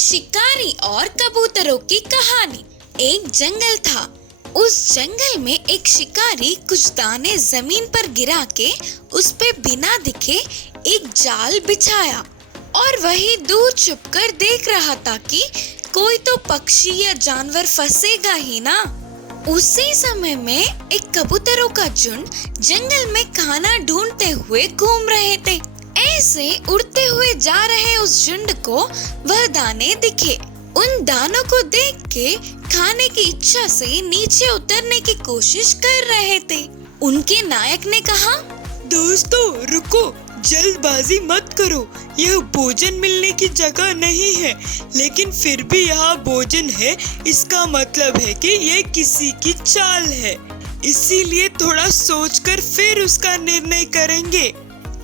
शिकारी और कबूतरों की कहानी। एक जंगल था। उस जंगल में एक शिकारी कुछ दाने जमीन पर गिरा के उस पे बिना दिखे एक जाल बिछाया और वही दूर छुपकर देख रहा था कि कोई तो पक्षी या जानवर फंसेगा ही ना। उसी समय में एक कबूतरों का झुंड जंगल में खाना ढूंढते हुए घूम रहे थे। ऐसे उड़ते हुए जा रहे उस झुंड को वह दाने दिखे। उन दानों को देख के खाने की इच्छा से नीचे उतरने की कोशिश कर रहे थे। उनके नायक ने कहा, दोस्तों रुको, जल्दबाजी मत करो। यह भोजन मिलने की जगह नहीं है, लेकिन फिर भी यहाँ भोजन है, इसका मतलब है कि ये किसी की चाल है। इसीलिए थोड़ा सोचकर फिर उसका निर्णय करेंगे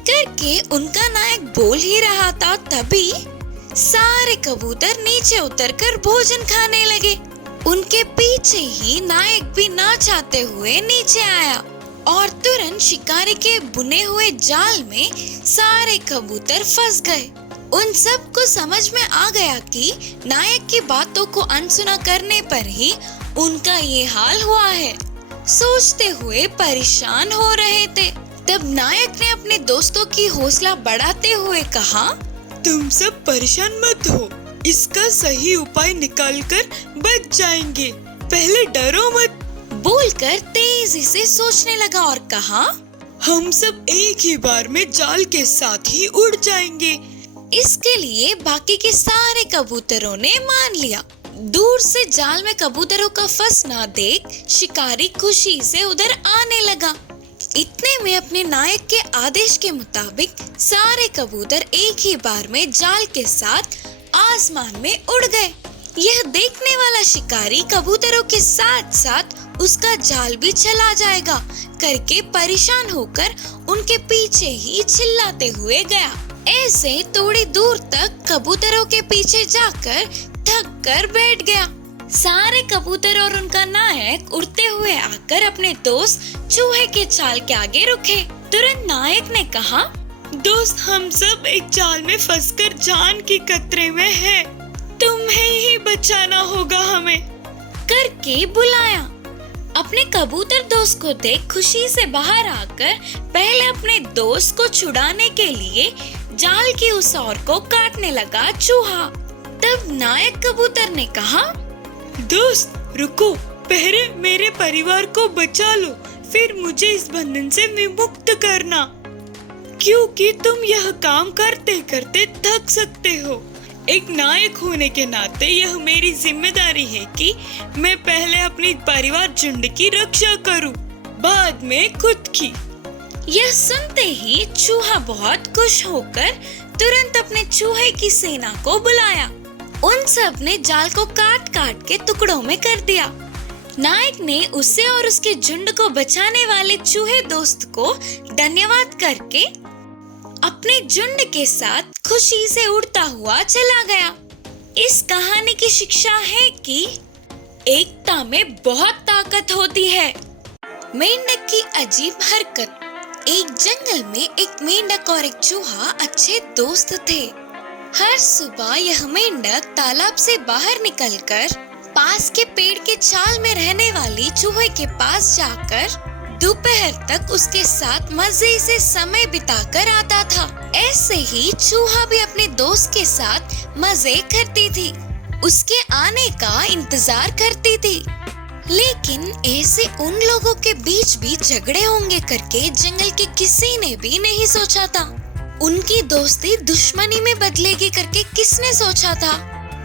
करके उनका नायक बोल ही रहा था, तभी सारे कबूतर नीचे उतरकर भोजन खाने लगे। उनके पीछे ही नायक भी ना चाहते हुए नीचे आया और तुरंत शिकारी के बुने हुए जाल में सारे कबूतर फंस गए। उन सब को समझ में आ गया कि नायक की बातों को अनसुना करने पर ही उनका ये हाल हुआ है। सोचते हुए परेशान हो रहे थे। तब नायक ने अपने दोस्तों की हौसला बढ़ाते हुए कहा, तुम सब परेशान मत हो, इसका सही उपाय निकालकर बच जाएंगे। पहले डरो मत। बोलकर तेजी से सोचने लगा और कहा, हम सब एक ही बार में जाल के साथ ही उड़ जाएंगे। इसके लिए बाकी के सारे कबूतरों ने मान लिया। दूर से जाल में कबूतरों का फंसना देख शिकारी खुशी से उधर आने लगा। इतने में अपने नायक के आदेश के मुताबिक सारे कबूतर एक ही बार में जाल के साथ आसमान में उड़ गए। यह देखने वाला शिकारी कबूतरों के साथ साथ उसका जाल भी चला जाएगा करके परेशान होकर उनके पीछे ही चिल्लाते हुए गया। ऐसे थोड़ी दूर तक कबूतरों के पीछे जाकर थक कर बैठ गया। सारे कबूतर और उनका नायक उड़ते हुए आकर अपने दोस्त चूहे के जाल के आगे रुके। तुरंत नायक ने कहा, दोस्त, हम सब एक जाल में फंसकर जान की खतरे में हैं। तुम्हें ही बचाना होगा हमें करके बुलाया। अपने कबूतर दोस्त को देख खुशी से बाहर आकर पहले अपने दोस्त को छुड़ाने के लिए जाल की उस ओर को काटने लगा चूहा। तब नायक कबूतर ने कहा, दोस्त रुको, पहले मेरे परिवार को बचा लो, फिर मुझे इस बंधन से विमुक्त करना, क्योंकि तुम यह काम करते करते थक सकते हो। एक नायक होने के नाते यह मेरी जिम्मेदारी है कि मैं पहले अपनी परिवार झुंड की रक्षा करूं, बाद में खुद की। यह सुनते ही चूहा बहुत खुश होकर तुरंत अपने चूहे की सेना को बुलाया। उन सब ने जाल को काट काट के टुकड़ों में कर दिया। नायक ने उसे और उसके झुंड को बचाने वाले चूहे दोस्त को धन्यवाद करके अपने झुंड के साथ खुशी से उड़ता हुआ चला गया। इस कहानी की शिक्षा है कि एकता में बहुत ताकत होती है। मेंढक की अजीब हरकत। एक जंगल में एक मेंढक और एक चूहा अच्छे दोस्त थे। हर सुबह यह मेंढक तालाब से बाहर निकलकर पास के पेड़ के छाल में रहने वाली चूहे के पास जाकर दोपहर तक उसके साथ मजे से समय बिताकर आता था। ऐसे ही चूहा भी अपने दोस्त के साथ मजे करती थी, उसके आने का इंतजार करती थी। लेकिन ऐसे उन लोगों के बीच भी झगड़े होंगे करके जंगल के किसी ने भी नहीं सोचा था। उनकी दोस्ती दुश्मनी में बदलेगी करके किसने सोचा था।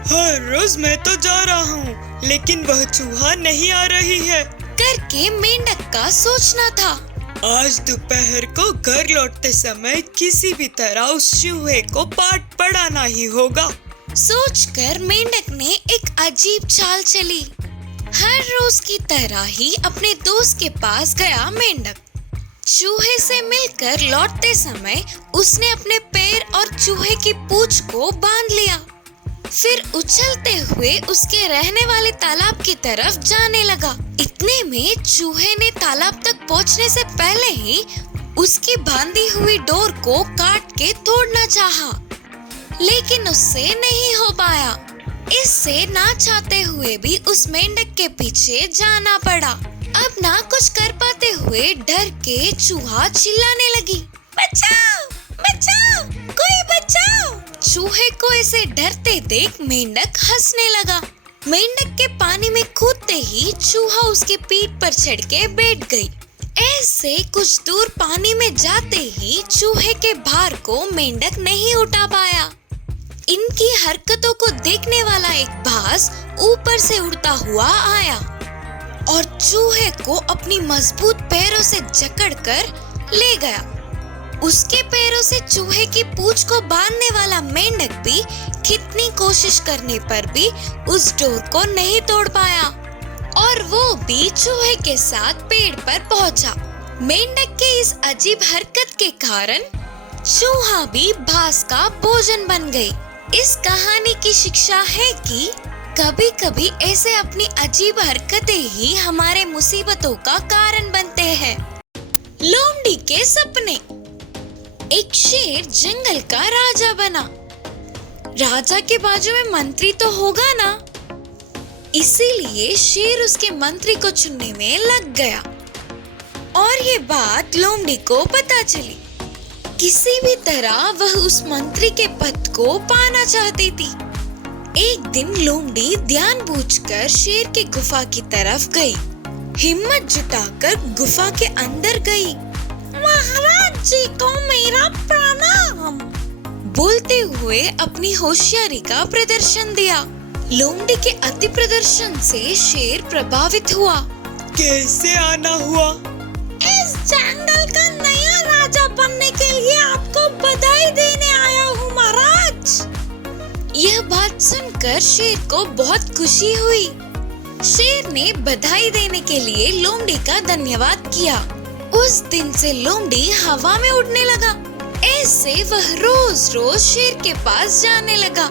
हर रोज मैं तो जा रहा हूँ, लेकिन वह चूहा नहीं आ रही है करके मेंढक का सोचना था। आज दोपहर को घर लौटते समय किसी भी तरह उस चूहे को पाठ पढ़ाना ही होगा। सोचकर मेंढक ने एक अजीब चाल चली। हर रोज की तरह ही अपने दोस्त के पास गया मेंढक। चूहे से मिलकर लौटते समय उसने अपने पैर और चूहे की पूंछ को बांध लिया। फिर उछलते हुए उसके रहने वाले तालाब की तरफ जाने लगा। इतने में चूहे ने तालाब तक पहुंचने से पहले ही उसकी बांधी हुई डोर को काट के तोड़ना चाहा, लेकिन उससे नहीं हो पाया। उसे ना चाहते हुए भी उस मेंढक के पीछे जाना पड़ा। अब ना कुछ कर पाते हुए डर के चूहा चिल्लाने लगी, बचाओ बचाओ, कोई बचाओ। चूहे को ऐसे डरते देख मेंढक हंसने लगा। मेंढक के पानी में कूदते ही चूहा उसके पीठ पर चढ़ के बैठ गई। ऐसे कुछ दूर पानी में जाते ही चूहे के भार को मेंढक नहीं उठा पाया। इनकी हरकतों को देखने वाला एक बाज ऊपर से उड़ता हुआ आया और चूहे को अपनी मजबूत पैरों से जकड़कर ले गया। उसके पैरों से चूहे की पूंछ को बांधने वाला मेंढक भी कितनी कोशिश करने पर भी उस डोर को नहीं तोड़ पाया और वो भी चूहे के साथ पेड़ पर पहुंचा। मेंढक के इस अजीब हरकत के कारण चूहा भी बाज का भोजन बन गई। इस कहानी की शिक्षा है कि कभी कभी ऐसे अपनी अजीब हरकतें ही हमारे मुसीबतों का कारण बनते हैं। लोमड़ी के सपने। एक शेर जंगल का राजा बना। राजा के बाजू में मंत्री तो होगा ना, इसीलिए शेर उसके मंत्री को चुनने में लग गया और ये बात लोमड़ी को पता चली। किसी भी तरह वह उस मंत्री के पद को पाना चाहती थी। एक दिन लोमड़ी ध्यान बूझकर शेर की गुफा की तरफ गई। हिम्मत जुटाकर गुफा के अंदर गई। महाराज जी को मेरा प्रणाम बोलते हुए अपनी होशियारी का प्रदर्शन दिया। लोमड़ी के अति प्रदर्शन से शेर प्रभावित हुआ। कैसे आना हुआ? इस जंगल का नया राजा बनने के लिए आपको बधाई देने आया हूँ महाराज। यह बात सुनकर शेर को बहुत खुशी हुई। शेर ने बधाई देने के लिए लोमड़ी का धन्यवाद किया। उस दिन से लोमड़ी हवा में उड़ने लगा। ऐसे वह रोज रोज शेर के पास जाने लगा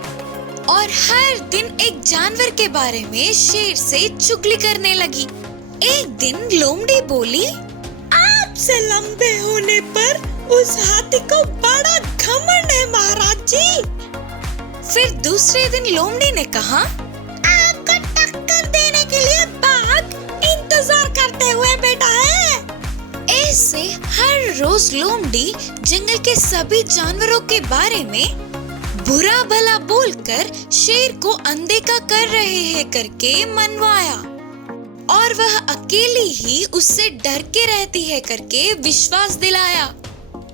और हर दिन एक जानवर के बारे में शेर से चुगली करने लगी। एक दिन लोमड़ी बोली, आपसे लंबे होने पर उस हाथी को बड़ा घमंड है महाराज जी। फिर दूसरे दिन लोमड़ी ने कहा, आपको टक्कर देने के लिए बाघ इंतजार करते हुए बैठा है। ऐसे हर रोज लोमड़ी जंगल के सभी जानवरों के बारे में बुरा भला बोलकर शेर को अनदेखा कर रहे हैं करके मनवाया और वह अकेली ही उससे डर के रहती है करके विश्वास दिलाया।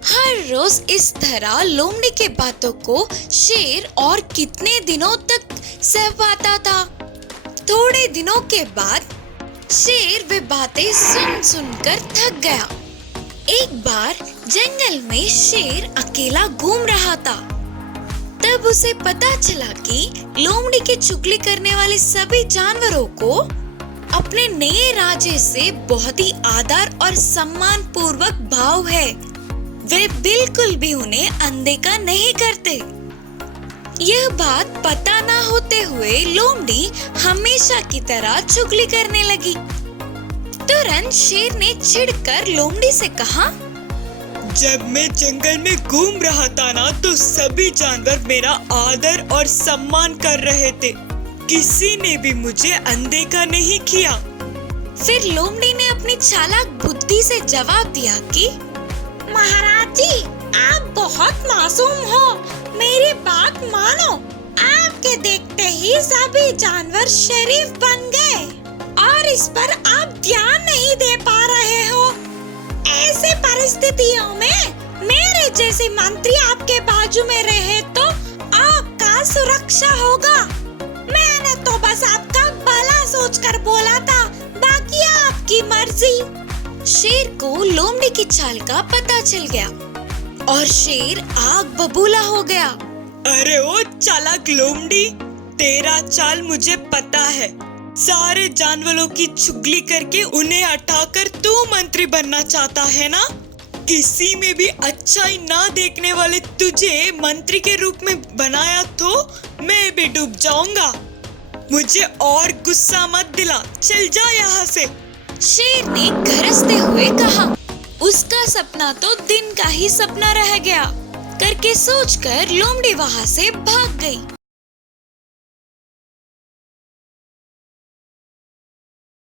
हर रोज इस तरह लोमड़ी के बातों को शेर और कितने दिनों तक सह पाता था। थोड़े दिनों के बाद शेर वे बातें सुन सुनकर थक गया। एक बार जंगल में शेर अकेला घूम रहा था। तब उसे पता चला कि लोमड़ी के चुगली करने वाले सभी जानवरों को अपने नए राजे से बहुत ही आदर और सम्मान पूर्वक भाव है। वे बिल्कुल भी उन्हें अनदेखा नहीं करते। यह बात पता ना होते हुए लोमड़ी हमेशा की तरह चुगली करने लगी। तुरंत शेर ने चिढ़कर लोमड़ी से कहा, जब मैं जंगल में घूम रहा था ना तो सभी जानवर मेरा आदर और सम्मान कर रहे थे। किसी ने भी मुझे अनदेखा नहीं किया। फिर लोमड़ी ने अपनी चालाक बुद्धि से जवाब दिया कि महाराज जी, आप बहुत मासूम हो, मेरी बात मानो। आपके देखते ही सभी जानवर शरीफ बन गए और इस पर आप ध्यान नहीं दे पा रहे हो। ऐसे परिस्थितियों में मेरे जैसे मंत्री आपके बाजू में रहे तो आपका सुरक्षा होगा। मैंने तो बस आपका भला सोचकर बोला था, बाकी आपकी मर्जी। शेर को लोमड़ी की चाल का पता चल गया और शेर आग बबूला हो गया। अरे ओ चालाक लोमड़ी, तेरा चाल मुझे पता है। सारे जानवरों की चुगली करके उन्हें हटाकर तू मंत्री बनना चाहता है ना? किसी में भी अच्छाई ना देखने वाले तुझे मंत्री के रूप में बनाया तो मैं भी डूब जाऊंगा। मुझे और गुस्सा मत दिला, चल जा यहाँ से। शेर ने गरजते हुए कहा। उसका सपना तो दिन का ही सपना रह गया करके सोचकर लोमड़ी वहाँ से भाग गई।